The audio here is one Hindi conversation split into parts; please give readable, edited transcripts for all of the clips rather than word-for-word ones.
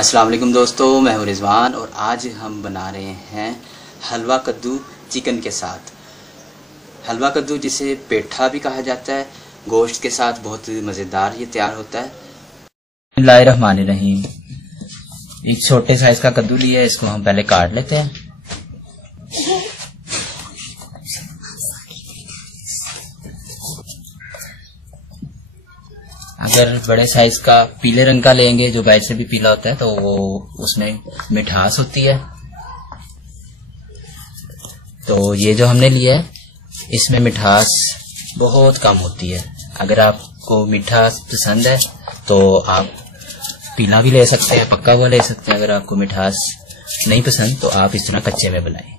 अस्सलाम वालेकुम दोस्तों, मैं हूं रिजवान और आज हम बना रहे हैं हलवा कद्दू चिकन के साथ। हलवा कद्दू जिसे पेठा भी कहा जाता है, गोश्त के साथ बहुत मज़ेदार ये तैयार होता है। बिस्मिल्लाहिर्रहमानिर्रहीम। एक छोटे साइज का कद्दू लिया है, इसको हम पहले काट लेते हैं। अगर बड़े साइज का पीले रंग का लेंगे, जो गाय से भी पीला होता है, तो वो उसमें मिठास होती है। तो ये जो हमने लिया है इसमें मिठास बहुत कम होती है। अगर आपको मीठा पसंद है तो आप पीला भी ले सकते हैं, पक्का हुआ ले सकते हैं। अगर आपको मिठास नहीं पसंद तो आप इस तरह कच्चे में बनाएं।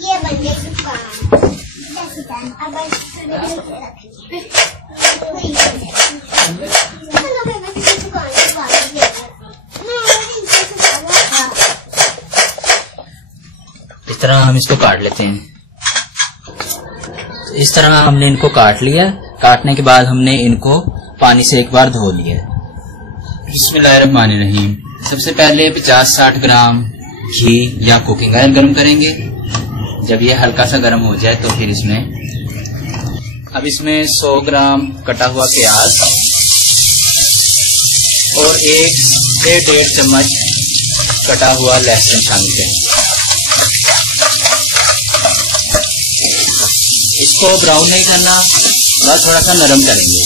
ये बन गई दुकान। इस तरह हम इसको काट लेते हैं। तो इस तरह हमने इनको काट लिया। काटने के बाद हमने इनको पानी से एक बार धो लिया। बिस्मिल्लाहिर्रहमानिर्रहीम। सबसे पहले 50-60 ग्राम घी या कुकिंग ऑयल गर्म करेंगे। जब ये हल्का सा गर्म हो जाए तो फिर इसमें 100 ग्राम कटा हुआ प्याज और 1 से 1.5 चम्मच कटा हुआ लहसुन शामिल करेंगे। इसको ब्राउन नहीं करना, बस थोड़ा सा नरम करेंगे।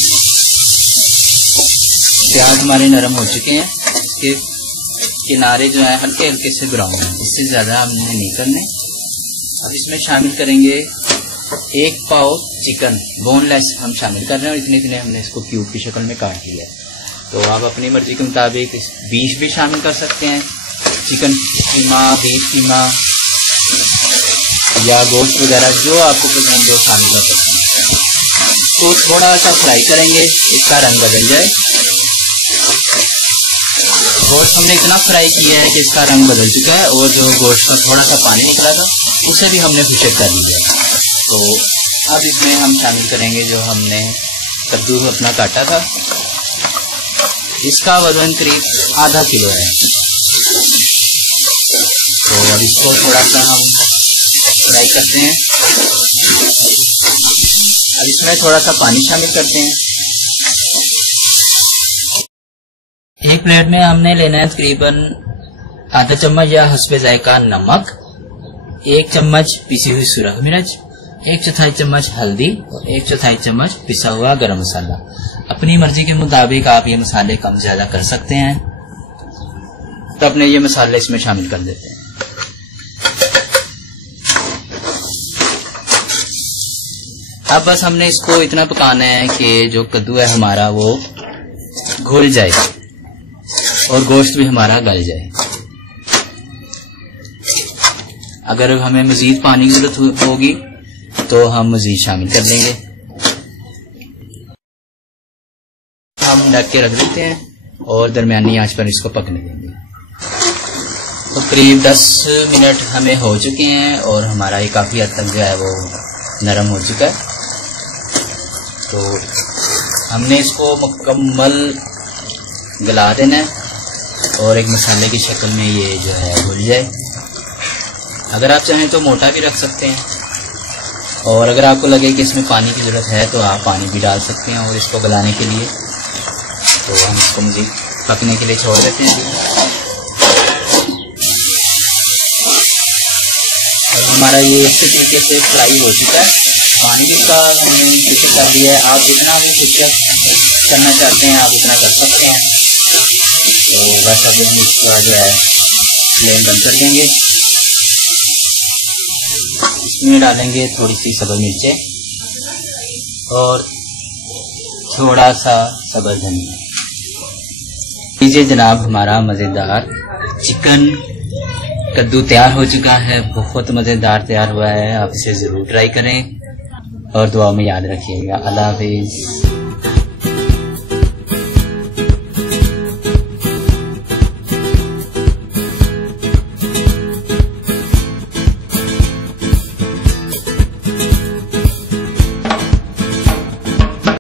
प्याज हमारे नरम हो चुके हैं, इसके किनारे जो है हल्के हल्के से ब्राउन है, इससे ज्यादा हमने नहीं करने। अब इसमें शामिल करेंगे 1 पाव चिकन, बोनलेस हम शामिल कर रहे हैं और इतने इतने हमने इसको क्यूब की शक्ल में काट लिया है। तो आप अपनी मर्जी के मुताबिक बीफ भी शामिल कर सकते हैं, चिकन कीमा, बीफ कीमा या गोश्त वगैरह जो आपको पसंद हो शामिल कर सकते हैं। तो थोड़ा सा फ्राई करेंगे, इसका रंग बदल जाए। गोश्त हमने इतना फ्राई किया है कि इसका रंग बदल चुका है और जो गोश्त का थोड़ा सा पानी निकला था उसे भी हमने खुशक कर लिया है। तो अब इसमें हम शामिल करेंगे जो हमने कद्दू अपना काटा था। इसका वजन करीब आधा किलो है। तो अब इसको थोड़ा सा हम फ्राई करते हैं। अब इसमें थोड़ा सा पानी शामिल करते हैं। एक प्लेट में हमने लेना है तकरीबन आधा चम्मच या हुस्बे जायका नमक, 1 चम्मच पिसी हुई सुरख मिर्च, 1/4 चम्मच हल्दी और 1/4 चम्मच पिसा हुआ गरम मसाला। अपनी मर्जी के मुताबिक आप ये मसाले कम ज्यादा कर सकते हैं। तो अपने ये मसाले इसमें शामिल कर देते हैं। अब बस हमने इसको इतना पकाना है कि जो कद्दू है हमारा वो घुल जाए और गोश्त भी हमारा गल जाए। अगर हमें मजीद पानी की जरूरत होगी तो हम मजीद शामिल कर लेंगे। हम ढक के रख देते हैं और दरमियानी आंच पर इसको पकने देंगे। तो करीब 10 मिनट हमें हो चुके हैं और हमारा ये काफी हद तक जो है वो नरम हो चुका है। तो हमने इसको मुकम्मल गला देना है और एक मसाले की शक्ल में ये जो है घुल जाए। अगर आप चाहें तो मोटा भी रख सकते हैं और अगर आपको लगे कि इसमें पानी की ज़रूरत है तो आप पानी भी डाल सकते हैं और इसको गलाने के लिए। तो हम इसको मज़ीद पकने के लिए छोड़ देते हैं। और हमारा ये अच्छे तरीके से फ्राई हो चुका है। पानी भी इसका हमने खुशक कर दिया है। आप जितना भी खुशक करना चाहते हैं आप उतना कर सकते हैं। तो बस अब हम इसका जो है फ्लेम बंद कर देंगे। इसमें डालेंगे थोड़ी सी सब्ज़ मिर्चें और थोड़ा सा सब्ज़ धनिया। लीजिए जनाब, हमारा मज़ेदार चिकन कद्दू तैयार हो चुका है। बहुत मज़ेदार तैयार हुआ है। आप इसे ज़रूर ट्राई करें और दुआ में याद रखिएगा। अल्लाह हाफिज़।